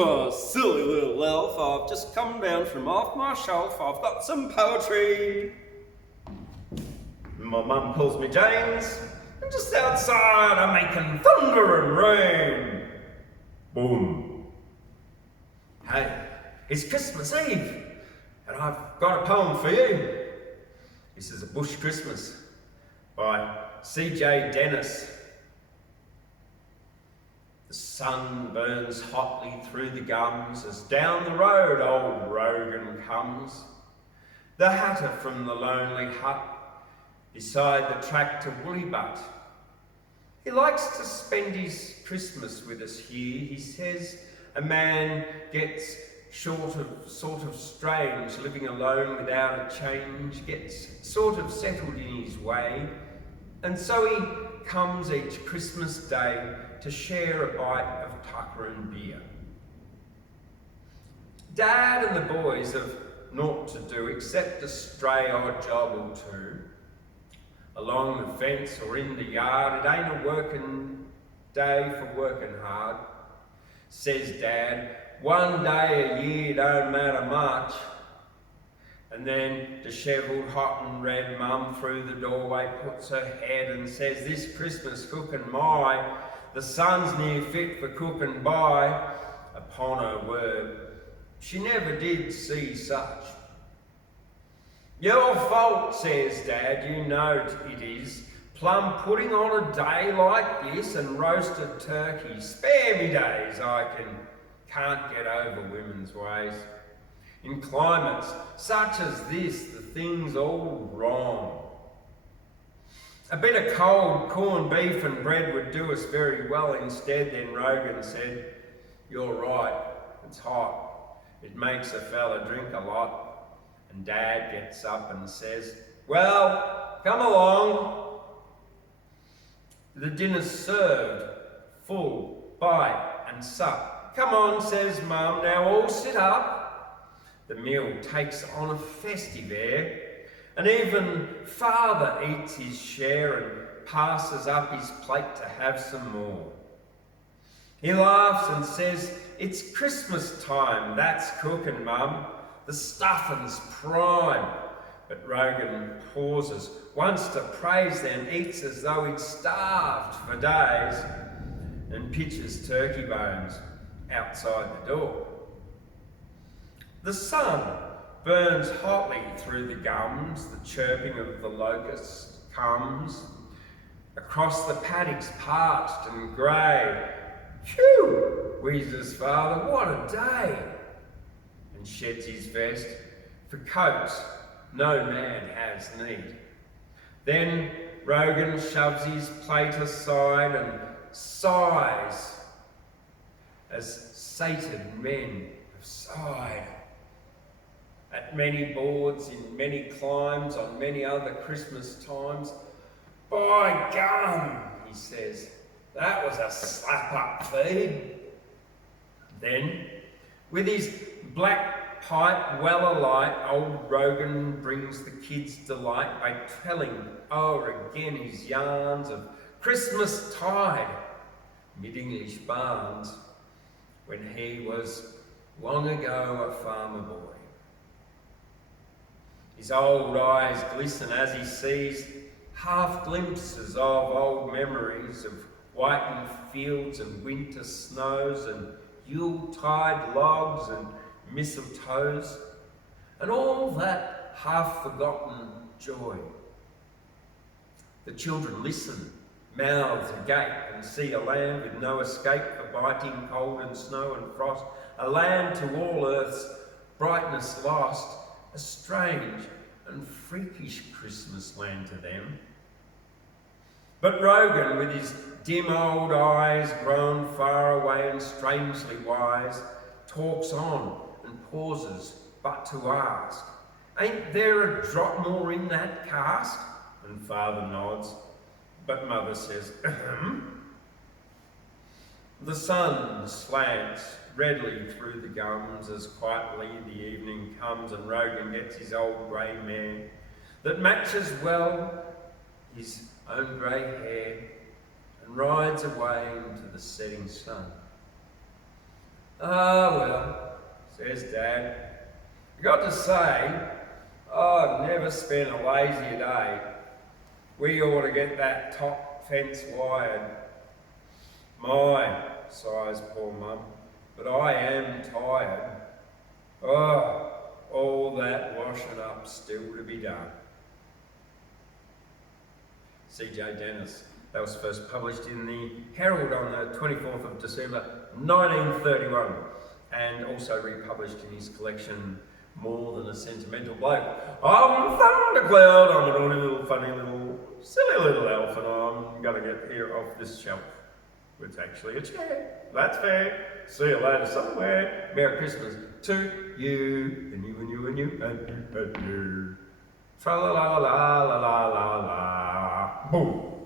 I'm a silly little elf. I've just come down from off my shelf. I've got some poetry. My mum calls me James. And just outside I'm making thunder and rain. Boom. Hey, it's Christmas Eve. And I've got a poem for you. This is A Bush Christmas by C.J. Denis. The sun burns hotly through the gums as down the road old Rogan comes. The hatter from the lonely hut beside the track to Woollybutt. He likes to spend his Christmas with us here. He says a man gets sort of strange, living alone without a change, gets sort of settled in his way, and so he comes each Christmas day to share a bite of tucker and beer. Dad and the boys have naught to do except a stray odd job or two. Along the fence or in the yard, it ain't a working day for working hard. Says Dad, one day a year don't matter much. And then dishevelled, hot and red Mum through the doorway puts her head and says, this Christmas cooking my, the sun's near fit for cooking by. Upon her word, she never did see such. Your fault, says Dad, you know it is. Plum pudding on a day like this and roasted turkey. Spare me days, can't get over women's ways. In climates such as this, the thing's all wrong. A bit of cold corned beef and bread would do us very well instead. Then Rogan said, you're right, it's hot. It makes a fella drink a lot. And Dad gets up and says, well, come along. The dinner's served, full, bite and sup. Come on, says Mum, now all sit up. The meal takes on a festive air, and even Father eats his share and passes up his plate to have some more. He laughs and says, it's Christmas time, that's cooking, Mum. The stuffing's prime. But Rogan pauses, wants to praise them, eats as though he'd starved for days, and pitches turkey bones outside the door. The sun burns hotly through the gums, the chirping of the locust comes. Across the paddocks parched and grey, phew, wheezes Father, what a day! And sheds his vest, for coats no man has need. Then Rogan shoves his plate aside and sighs as sated men have sighed. At many boards, in many climes, on many other Christmas times. By gum, he says, that was a slap-up feed. Then, with his black pipe well alight, old Rogan brings the kids delight by telling o'er again his yarns of Christmas tide mid English barns, when he was long ago a farmer boy. His old eyes glisten as he sees half glimpses of old memories of whitened fields and winter snows and Yuletide logs and mistletoes, and all that half-forgotten joy. The children listen, mouths agape, and see a land with no escape for biting cold and snow and frost, a land to all earth's brightness lost, a strange and freakish Christmas land to them. But Rogan, with his dim old eyes grown far away and strangely wise, talks on and pauses but to ask, ain't there a drop more in that cask? And Father nods, but Mother says, ahem. The sun slants redly through the gums as quietly the evening comes and Rogan gets his old grey mare that matches well his own grey hair and rides away into the setting sun. Ah, well, says Dad. I got to say, I've never spent a lazier day. We ought to get that top fence wired. My sighs poor Mum, but I am tired. Oh, all that washing up still to be done. C.J. Denis. That was first published in the Herald on the 24th of December 1931 and also republished in his collection More Than a Sentimental Bloke. I'm Thundercloud, I'm a naughty little, funny little, silly little elf, and I'm going to get here off this shelf. It's actually a chair. That's fair. See you later somewhere. Merry Christmas to you, and you, and you, and you, and you, and you. Tra la la la la la la la. Boom.